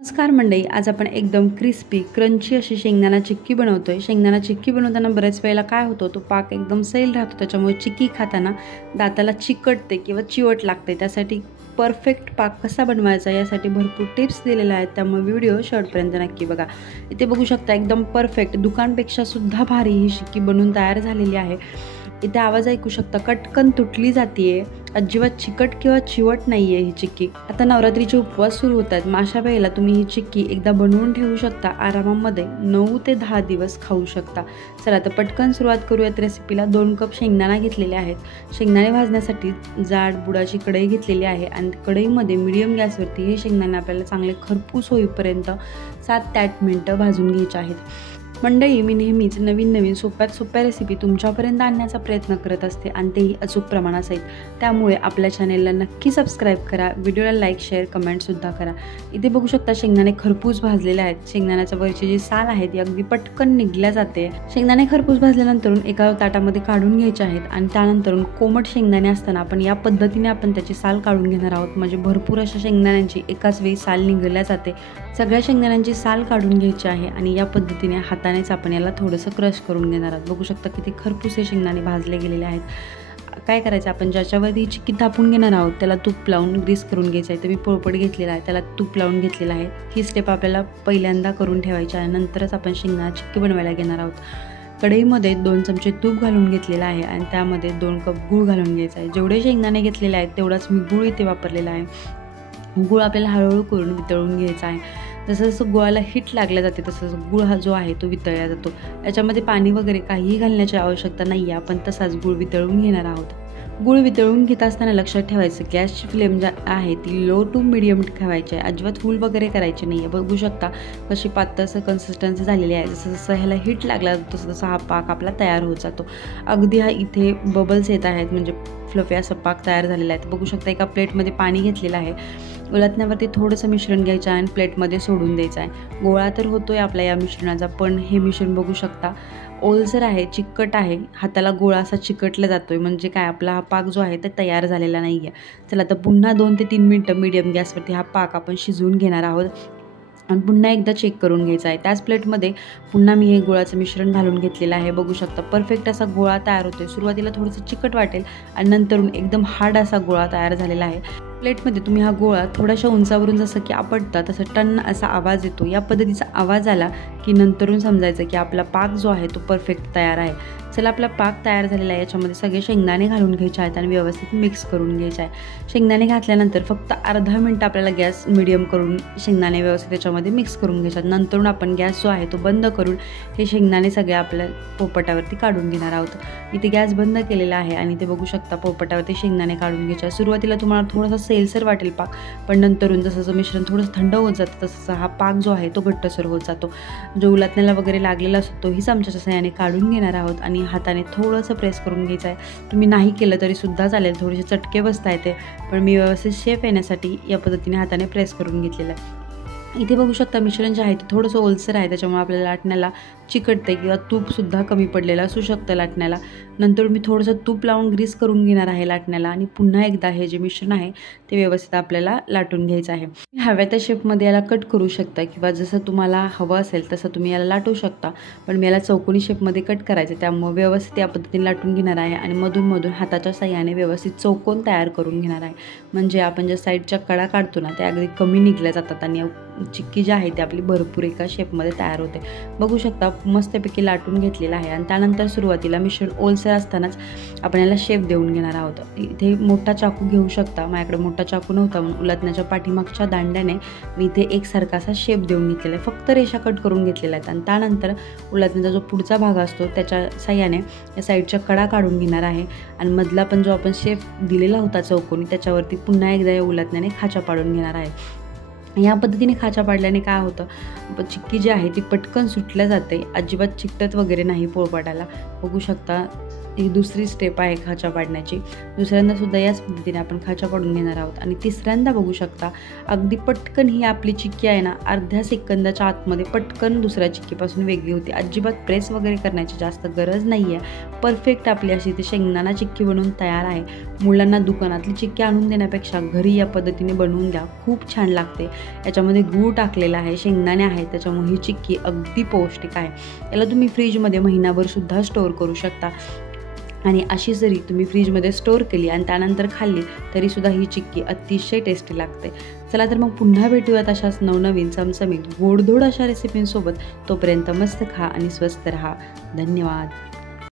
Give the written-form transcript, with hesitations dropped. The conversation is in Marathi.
नमस्कार मंडळी, आज आपण एकदम क्रिस्पी क्रंची अशी शेंगदाणा चिक्की बनवतोय। शेंगदाणा चिक्की बनवताना बरेच वेळेला काय होतं, तो पाक एकदम सैल राहतो, त्याच्यामुळे चिक्की खाताना दाताला चिकटते किंवा चिवट लागते। त्यासाठी परफेक्ट पाक कसा बनवायचा यासाठी भरपूर टिप्स दिलेल्या आहेत, त्यामुळे व्हिडिओ शेवटपर्यंत नक्की बघा। इथे बघू शकता एकदम परफेक्ट दुकानपेक्षा सुद्धा भारी ही चिक्की बनवून तयार झालेली आहे। इथे आवाज ऐकू शकता, कटकन तुटली जातीये, अजिबात चिकट किंवा चिवट नाहीये ही चिक्की। आता नवरात्रीचे उपवास सुरू होत आहेत, अशा वेळेला तुम्ही ही चिक्की एकदा बनवून ठेवू शकता, आरामामध्ये 9 ते 10 दिवस खाऊ शकता। चला तर पटकन सुरुवात करूयात रेसिपीला। 2 कप शेंगदाणा घेतलेले आहेत। शेंगदाणे भाजण्यासाठी जाड बुडाची कढई घेतलेली आहे आणि कढईमध्ये मीडियम गॅसवरती हे शेंगदाणे आपल्याला चांगले खरपूस होईपर्यंत 7 ते 8 मिनिटं भाजून घ्यायचे आहेत। मंडळी, मी नेहमीच नवीन सोप्यात सोप्या रेसिपी तुमच्यापर्यंत आणण्याचा प्रयत्न करत असते आणि तेही अचूक प्रमाणात आहेत, त्यामुळे आपल्या चॅनेलला नक्की सबस्क्राईब करा, व्हिडिओला लाईक शेअर कमेंटसुद्धा करा। इथे बघू शकता शेंगदाणे खरपूस भाजलेले आहेत। शेंगदाण्याच्या वरची जी साल आहे ती अगदी पटकन निघल्या जाते। शेंगदाणे खरपूस भाजल्यानंतर एका ताटामध्ये काढून घ्यायचे आहेत आणि त्यानंतर कोमट शेंगदाणे असताना आपण या पद्धतीने त्याची साल काढून घेणार आहोत, म्हणजे भरपूर अशा शेंगदाण्यांची एकाच वेळी साल निघल्या जाते। सगळ्या शेंगदाण्यांची साल काढून घ्यायची आहे आणि या पद्धतीने हातानेच आपण याला थोडंसं क्रश करून घेणार आहोत। बघू शकता किती खरपूस हे शेंगदाणे भाजले गेलेले आहेत। काय करायचं, आपण ज्याच्यावरती चिक्की थापून घेणार आहोत त्याला तूप लावून ग्रीस करून घ्यायचं आहे। तर मी पोळपट घेतलेला आहे, त्याला तूप लावून घेतलेला आहे। ही स्टेप आपल्याला पहिल्यांदा करून ठेवायची आहे, नंतरच आपण शेंगदाणा चिक्की बनवायला घेणार आहोत। कढईमध्ये 2 चमचे तूप घालून घेतलेलं आहे आणि त्यामध्ये 2 कप गूळ घालून घ्यायचा आहे। जेवढे शेंगदाणे घेतलेले आहेत तेवढाच मी गूळ इथे वापरलेला आहे। गूळ आपल्याला हळूहळू करून वितळून घ्यायचा आहे। जसं जसं गुळाला हिट लागल्या जाते तसं गूळ हा जो आहे तो वितळला जातो। याच्यामध्ये पाणी वगैरे काहीही घालण्याची आवश्यकता नाही आहे, आपण तसाच गूळ वितळून घेणार आहोत। गूळ वितळून घेत असताना लक्षात ठेवायचं, गॅसची फ्लेम जी आहे ती लो टू मिडियम ठेवायची आहे, अजिबात फुल वगैरे करायची नाही आहे। बघू शकता कशी पातळसर कन्सिस्टन्सी झालेली आहे। जसं जसं ह्याला हिट लागला तसं तसा हा पाक आपला तयार होत जातो। अगदी हा इथे बबल्स येत आहेत, म्हणजे फ्लफी असा पाक तयार झालेला आहे। बघू शकता एका प्लेटमध्ये पाणी घेतलेलं आहे, उलटण्यावरती थोडंसं मिश्रण घ्यायचं आहे आणि प्लेटमध्ये सोडून द्यायचं आहे। गोळा तर होतोय आपल्या या मिश्रणाचा, पण हे मिश्रण बघू शकता ओलसर आहे, चिकट आहे, हाताला गोळा असा चिकटला जातोय, म्हणजे काय आपला हा पाक जो आहे ते तयार झालेला नाही आहे। चला तर पुन्हा 2 ते 3 मिनिटं मीडियम गॅसवरती हा पाक आपण शिजवून घेणार आहोत आणि पुन्हा एकदा चेक करून घ्यायचा आहे। त्याच प्लेटमध्ये पुन्हा मी हे गुळाचं मिश्रण घालून घेतलेलं आहे। बघू शकता परफेक्ट असा गोळा तयार होतोय। सुरुवातीला थोडंसं चिकट वाटेल आणि नंतरून एकदम हार्ड असा गोळा तयार झालेला आहे। प्लेटमध्ये तुम्ही हा गोळा थोड्याशा उंचावरून जसं की आपटता तसं टन असा आवाज येतो, या पद्धतीचा आवाज आला की नंतरून समजायचं की आपला पाक जो आहे तो परफेक्ट तयार आहे। चला, आपला पाक तयार झालेला आहे। याच्यामध्ये सगळे शेंगदाणे घालून घ्यायचे आहेत आणि व्यवस्थित मिक्स करून घ्यायचे आहे। शेंगदाणे घातल्यानंतर फक्त अर्धा मिनिट आपल्याला गॅस मिडियम करून शेंगदाणे व्यवस्थित त्याच्यामध्ये मिक्स करून घ्यायचे आहेत। नंतरून आपण गॅस जो आहे तो बंद करून हे शेंगदाणे सगळे आपल्या पोपटावरती काढून घेणार आहोत। इथे गॅस बंद केलेला आहे आणि ते बघू शकता पोपटावरती शेंगदाणे काढून घ्यायचे। सुरुवातीला तुम्हाला थोडासा सेलसर वाटेल पाक, पण नंतरून जसं मिश्रण थोडंसं थंड होत जातं तसं हा पाक जो आहे तो घट्टसर होत जातो। जो उलटण्याला वगैरे लागलेला असतो तोही चमच्याच्या साहाय्याने काढून घेणार आहोत आणि हाताने थोडंसं प्रेस करून घ्यायचं आहे। तुम्ही नाही केलं तरी सुद्धा चालेल, थोडेसे चटके बसता येते, पण मी व्यवस्थित शेप येण्यासाठी या पद्धतीने हाताने प्रेस करून घेतलेलं आहे। इथे बघू शकता मिश्रण जे आहे ते थोडंसं ओलसर आहे, त्याच्यामुळे आपल्याला लाटण्याला चिकटते किंवा तूपसुद्धा कमी पडलेलं असू शकतं लाटण्याला। नंतर मी थोडंसं तूप लावून ग्रीस करून घेणार आहे लाटण्याला आणि पुन्हा एकदा हे जे मिश्रण आहे ते व्यवस्थित आपल्याला लाटून घ्यायचं आहे। हव्या त्या शेपमध्ये याला कट करू शकता किंवा जसं तुम्हाला हवं असेल तसं तुम्ही याला लाटू शकता, पण मी याला चौकोनी शेपमध्ये कट करायचं, त्यामुळे व्यवस्थित या पद्धतीने लाटून घेणार आहे आणि मधून हाताच्या साहाय्याने व्यवस्थित चौकोन तयार करून घेणार आहे, म्हणजे आपण ज्या साईडच्या कडा काढतो ना त्या अगदी कमी निघल्या जातात आणि चिक्की जी आहे ती आपली भरपूर एका शेपमध्ये तयार होते। बघू शकता मस्तपैकी लाटून घेतलेला आहे आणि त्यानंतर सुरुवातीला मिश्रण ओलसर असतानाच आपण याला शेप देऊन घेणार आहोत। इथे मोठा चाकू घेऊ शकता, माझ्याकडे मोठा चाकू नव्हता म्हणून उलटण्याच्या पाठीमागच्या दांड्याने मी इथे एकसारखा असा शेप देऊन घेतलेला आहे, फक्त रेषा कट करून घेतलेल्या आहेत आणि त्यानंतर उलटण्याचा जो पुढचा भाग असतो त्याच्या साहाय्याने या साईडच्या कडा काढून घेणार आहे आणि मधला पण जो आपण शेप दिलेला होता चौकोनी त्याच्यावरती पुन्हा एकदा या उलटण्याने खाचा पाडून घेणार आहे। या पद्धतीने खाचा पाडल्याने काय होतं, चिक्की जी आहे ती पटकन सुटल्या जाते, अजिबात चिकटत वगैरे नाही पोळपाटाला। बघू शकता ही दुसरी स्टेप आहे खाचा पाडण्याची. दुसऱ्यांदा सुद्धा याच पद्धतीने आपण खाचा पाडून घेणार आहोत. आणि तिसऱ्यांदा बघू शकता अगदी पटकन ही आपली चिक्की आहे ना, अर्ध्या सेकंदाच्या आतमध्ये पटकन दुसऱ्या चिक्कीपासून वेगळी होती. अजिबात प्रेस वगैरे करण्याची जास्त गरज नाही आहे. परफेक्ट आपली अशी ती शेंगदाणा चिक्की बनवून तयार आहे. मुलांना दुकानातली चिक्की आणून देण्यापेक्षा घरी या पद्धतीने बनवून द्या, खूप छान लागते. याच्यामध्ये गूळ टाकलेला आहे, शेंगदाणे आहेत, त्याच्यामुळे ही चिक्की अगदी पौष्टिक आहे. याला तुम्ही फ्रीजमध्ये महिनाभर सुद्धा स्टोअर करू शकता. आणि अशी जरी तुम्ही फ्रीजमध्ये स्टोअर केली आणि त्यानंतर खाल्ली तरीसुद्धा ही चिक्की अतिशय टेस्टी लागते. चला तर मग पुन्हा भेटूयात अशाच नवनवीन चमचमीत गोडधोड अशा रेसिपींसोबत. तोपर्यंत मस्त खा आणि स्वस्त रहा. धन्यवाद.